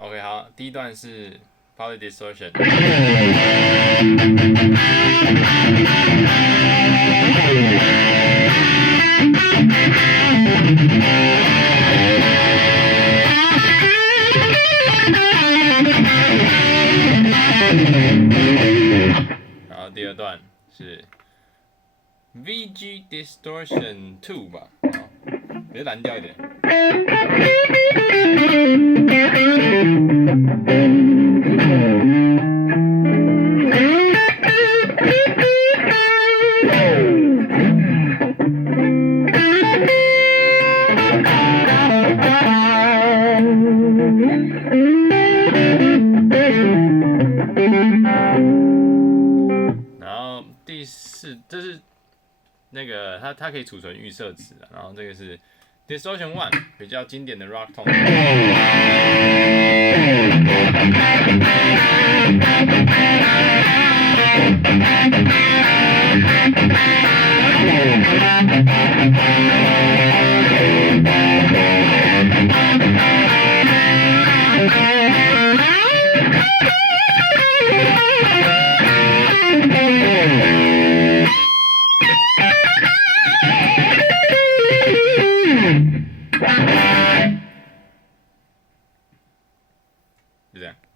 OK， 好，第一段是 Poly Distortion。然后第二段是 VG Distortion 2吧，好，比较蓝调一点。然后第四，这是那个它可以储存预设值的，然后这个是 Distortion 1，比较经典的 rock tone。